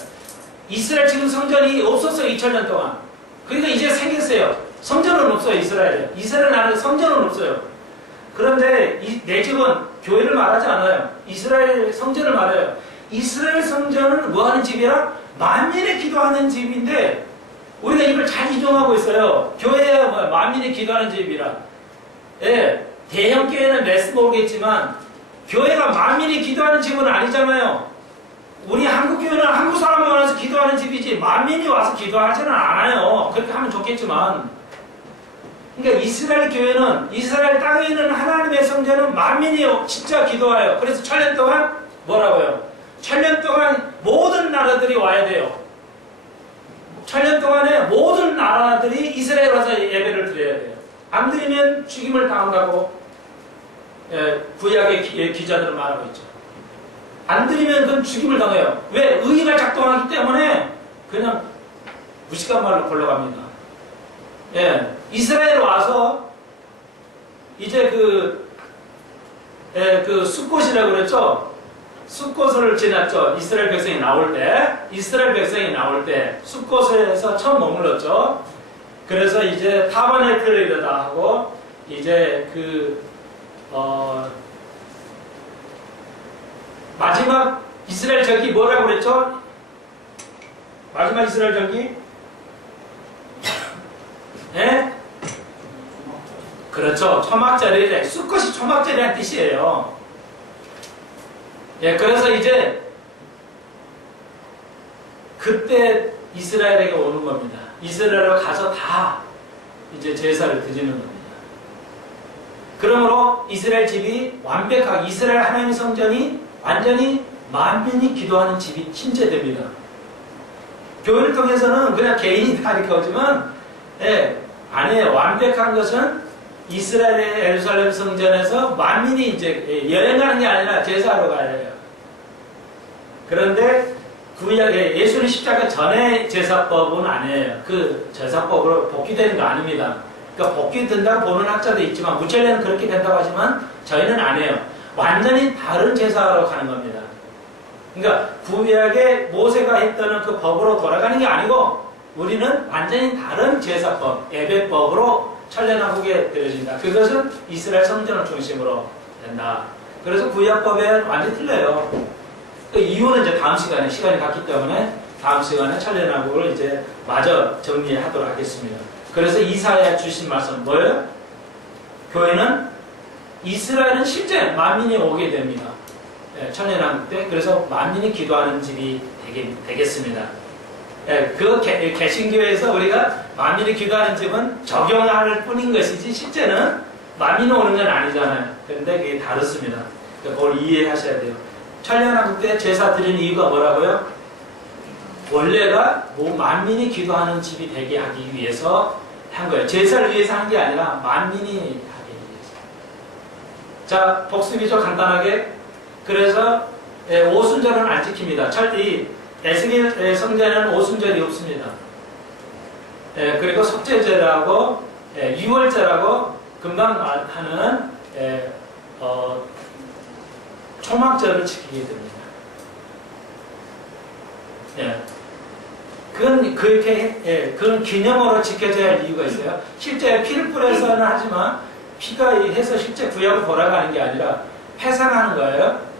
이스라엘 지금 성전이 없었어요. 2000년 동안. 그러니까 이제 생겼어요. 성전은 없어요. 이스라엘 나라에 성전은 없어요. 그런데 내 집은 교회를 말하지 않아요. 이스라엘 성전을 말해요. 이스라엘 성전은 뭐하는 집이라? 만민의 기도하는 집인데 우리가 이걸 잘 이용하고 있어요. 교회야 뭐 만민의 기도하는 집이라. 예, 대형 교회는 메스 모르겠지만 교회가 만민이 기도하는 집은 아니잖아요. 우리 한국 교회는 한국 사람이 와서 기도하는 집이지 만민이 와서 기도하지는 않아요. 그렇게 하면 좋겠지만 그러니까 이스라엘 교회는 이스라엘 땅에 있는 하나님의 성전은 만민이 진짜 기도해요. 그래서 1000년 동안 뭐라고요? 1000년 동안 모든 나라들이 와야 돼요. 1000년 동안에 모든 나라들이 이스라엘 와서 예배를 드려야 돼요. 안 드리면 죽임을 당한다고 구약의 기자들은 말하고 있죠. 안 드리면 그건 죽임을 당해요. 왜? 의의가 작동하기 때문에 그냥 무식한 말로 걸러갑니다. 예, 이스라엘 와서 이제 그 숫꽃이라고 그랬죠. 숫꽃을 지났죠. 이스라엘 백성이 나올 때 숫꽃에서 처음 머물렀죠. 그래서 이제 타버네클이다 하고 이제 마지막 이스라엘 절기 뭐라고 그랬죠? 마지막 이스라엘 절기? 예? 그렇죠. 초막절이, 수컷이 초막절이라는 뜻이에요. 예, 그래서 이제 그때 이스라엘에게 오는 겁니다. 이스라엘로 가서 다 이제 제사를 드리는 겁니다. 그러므로 이스라엘 집이 완벽하게 이스라엘 하나님의 성전이 완전히 만민이 기도하는 집이 침체됩니다. 교회를 통해서는 그냥 개인이 다 이렇게 오지만 아니에요. 완벽한 것은 이스라엘의 예루살렘 성전에서 만민이 이제 여행하는 게 아니라 제사하러 가야 해요. 그런데 구약의 예수님 십자가 전에 제사법은 아니에요. 그 제사법으로 복귀되는 거 아닙니다. 그러니까 복귀된다고 보는 학자도 있지만 무철례는 그렇게 된다고 하지만 저희는 안 해요. 완전히 다른 제사하러 가는 겁니다. 그러니까 구약의 모세가 했던 그 법으로 돌아가는 게 아니고 우리는 완전히 다른 제사법, 예배법으로 천년왕국에 들여진다. 그것은 이스라엘 성전을 중심으로 된다. 그래서 구약법에 완전히 틀려요. 그 이유는 이제 다음 시간이 갔기 때문에 다음 시간에 천년왕국을 이제 마저 정리하도록 하겠습니다. 그래서 이사야 주신 말씀 뭐예요? 교회는 이스라엘은 실제 만민이 오게 됩니다. 천년왕국 때. 그래서 만민이 기도하는 집이 되겠습니다. 그 개신교에서 우리가 만민이 기도하는 집은 적용할 뿐인 것이지 실제는 만민이 오는 건 아니잖아요. 그런데 그게 다릅니다. 그걸 이해하셔야 돼요. 천년왕국 때 제사 드리는 이유가 뭐라고요? 원래가 만민이 기도하는 집이 되게 하기 위해서 한 거예요. 제사를 위해서 한 게 아니라 만민이 하기 위해서. 자, 복습이죠. 간단하게. 그래서 오순절은 안 지킵니다. 이 에스겔 성전에는 오순절이 없습니다. 그리고 속죄절하고 유월절하고 금방 하는 초막절을 지키게 됩니다. 그건 기념으로 지켜져야 할 이유가 있어요. 실제 피를 뿌려서는 하지만 피가 해서 실제 구약으로 돌아가는 게 아니라 회상하는 거예요.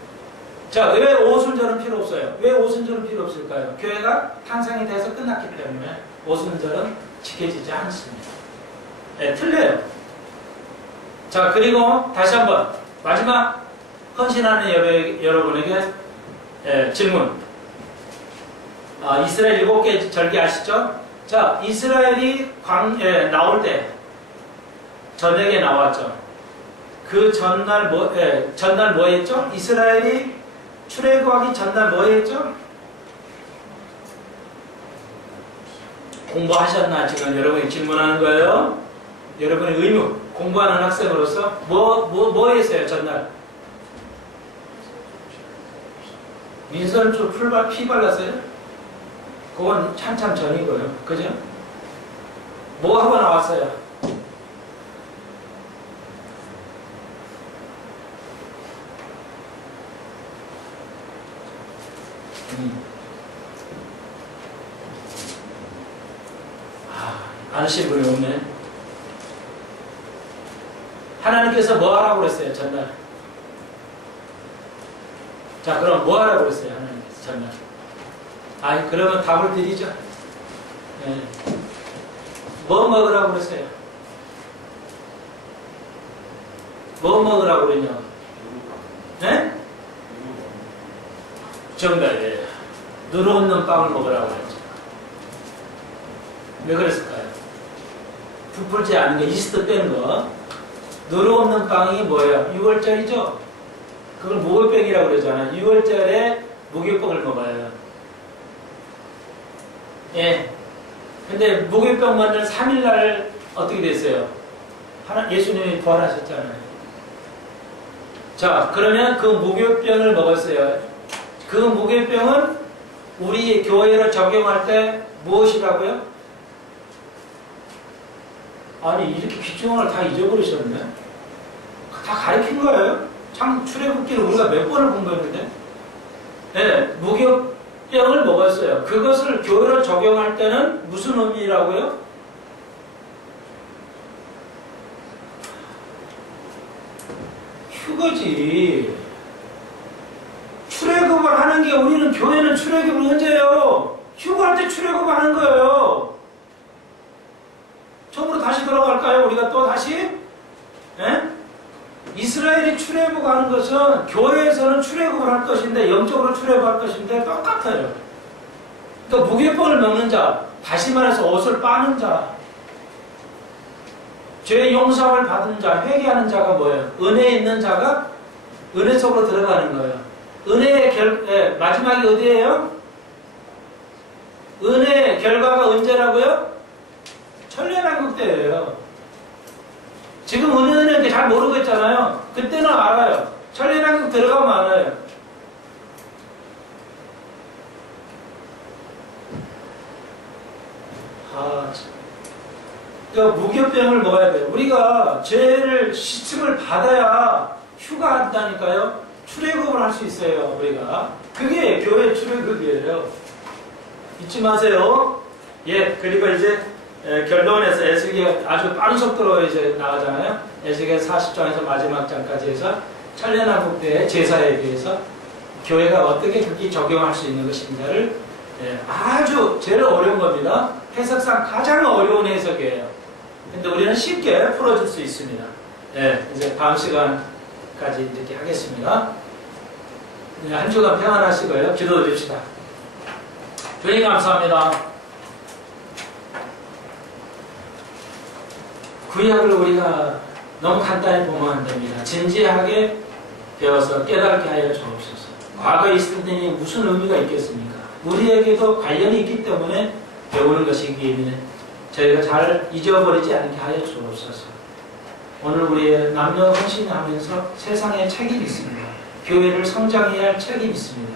자, 왜 오순절은 필요 없어요? 왜 오순절은 필요 없을까요? 교회가 탄생이 돼서 끝났기 때문에 오순절은 지켜지지 않습니다. 틀려요. 자, 그리고 다시 한번 마지막 헌신하는 여러분에게 질문. 이스라엘 7개 절기 아시죠? 자, 이스라엘이 나올 때 저녁에 나왔죠. 그 전날 전날 뭐 했죠? 이스라엘이 출애굽하기 전날 뭐 했죠? 공부하셨나? 지금 여러분이 질문하는 거예요. 여러분의 의무, 공부하는 학생으로서 뭐 했어요, 전날? 민선주 피 발랐어요? 그건 한참 전이고요. 그죠? 뭐 하고 나왔어요? 아시는 분이 없네. 하나님께서 뭐 하라고 그랬어요, 전날? 자, 그럼 뭐 하라고 그랬어요, 하나님께서 전날? 그러면 답을 드리죠. 뭐 먹으라고 그랬어요? 뭐 먹으라고 그랬냐? 정답이에요. 누룩 없는 빵을 먹으라고 그랬죠. 왜 그랬을까요? 부풀지 않은 게 이스트 뺀 거. 누룩 없는 빵이 뭐예요? 6월절이죠? 그걸 무교병이라고 그러잖아요. 6월절에 무교병을 먹어요. 근데 무교병 맞는 3일날 어떻게 됐어요? 예수님이 부활하셨잖아요. 자, 그러면 그 무교병을 먹었어요. 그 무교병은 우리 교회로 적용할 때 무엇이라고요? 아니, 이렇게 귀중한 걸 다 잊어버리셨네? 다 가르친 거예요? 참, 출애굽기를 우리가 몇 번을 공부했는데? 무교병을 먹었어요. 그것을 교회로 적용할 때는 무슨 의미라고요? 휴거지. 출애굽을 하는 게 우리는 교회는 출애굽을 언제예요? 휴가할 때 출애굽을 하는 거예요. 처음으로 다시 돌아갈까요? 우리가 또 다시? 예? 이스라엘이 출애굽하는 것은 교회에서는 출애굽을 할 것인데 영적으로 출애굽할 것인데 똑같아요. 그러니까 무교병을 먹는 자, 다시 말해서 옷을 빠는 자, 죄 용서를 받은 자, 회개하는 자가 뭐예요? 은혜에 있는 자가 은혜 속으로 들어가는 거예요. 은혜의 마지막이 어디예요? 은혜의 결과가 언제라고요? 천년왕국 때예요. 지금 은혜는 잘 모르겠잖아요. 그때는 알아요. 천년왕국 들어가면 알아요. 그러니까 무교병을 먹어야 돼요. 우리가 죄를 시침을 받아야 휴가한다니까요. 출애굽을 할 수 있어요. 우리가 그게 교회 출애굽이에요. 잊지 마세요. 예, 그리고 이제 결론에서 에스겔 아주 빠른 속도로 이제 나가잖아요. 에스겔 40장에서 마지막 장까지 해서 천년왕국 때 제사에 대해서 교회가 어떻게 그렇게 적용할 수 있는 것인가를 아주 제일 어려운 겁니다. 해석상 가장 어려운 해석이에요. 근데 우리는 쉽게 풀어줄 수 있습니다. 네, 이제 다음 시간까지 이렇게 하겠습니다. 네, 한 주간 평안하시고요. 기도드립시다. 주님 감사합니다. 구약을 우리가 너무 간단히 보면 안 됩니다. 진지하게 배워서 깨닫게 하여 주옵소서. 과거에 있을 때니 무슨 의미가 있겠습니까? 우리에게도 관련이 있기 때문에 배우는 것이기 때문에 저희가 잘 잊어버리지 않게 하여 주옵소서. 오늘 우리의 남녀 헌신하면서 세상에 책임이 있습니다. 교회를 성장해야 할 책임이 있습니다.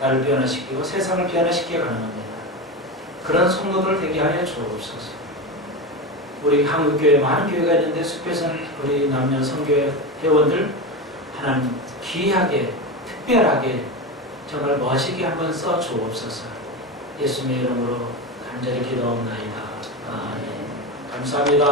나를 변화시키고 세상을 변화시키게 가능합니다. 그런 성도들 되게 하여 주옵소서. 우리 한국교회 많은 교회가 있는데 숲에서는 우리 남녀 선교회 회원들 하나님 귀하게 특별하게 정말 멋있게 한번 써 주옵소서. 예수님의 이름으로 간절히 기도하옵나이다. 아멘. 감사합니다.